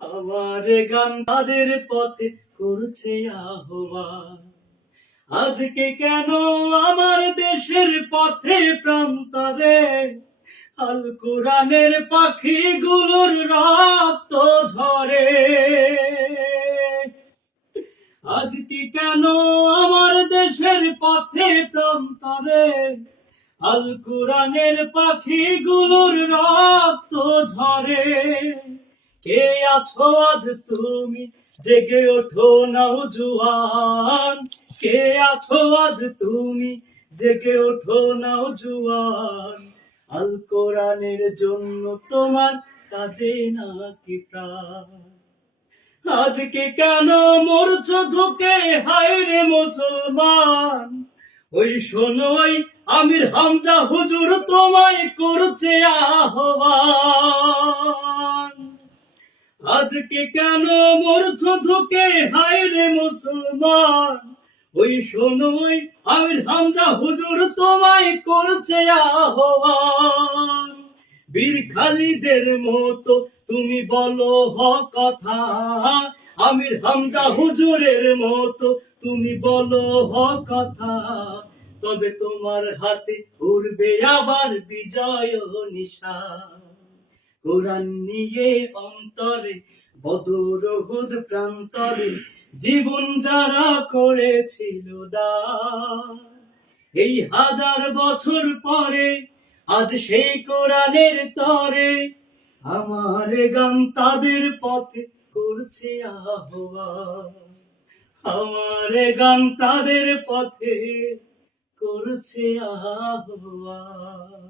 আমার গান তাদের পথে করছে আহ্বান। আজকে কেন আমার দেশের পথে প্রান্তরে আল কোরআনের পাখিগুলোর রক্ত ঝরে। আজকে কেন আমার দেশের পথে প্রান্তরে আল কোরআনের পাখিগুলোর রক্ত ঝরে। কে আছো আজ তুমি? জেগে ওঠো নাও জুয়ান। কে আছো আজ তুমি? জেগে ওঠো নাও জুয়ান। আল কোরআনের জন্য তোমার কাঁদে নাকি প্রাণ? আজকে কেন মরছ ধুকে? হায় রে মুসলমান। ওই শোনোই আমির হামজা হুজুর তোমায় করছে আহ্বান। আজকে কেন মরছ ধুকে? হায় রে মুসলমান। ওই শোনোই আমির হামজা হুজুর তোমায় করছে আহ্বান। বীর খালিদের মতো তুমি বলো হ কথা। আমির হামজা হুজুরের মতো তুমি বলো হ কথা। তবে তোমার হাতে উড়বে আবার বিজয় নিশান। কোরআন নিয়ে অন্তরে, বদর হুদ প্রান্তরে জীবন যারা করেছিল দান। এই হাজার বছর পরে, আজ সেই কোরআনের তরে, আমার গান তাদের পথে করছে আহ্বান। আমার গান তাদের পথে করছে আহ্বান।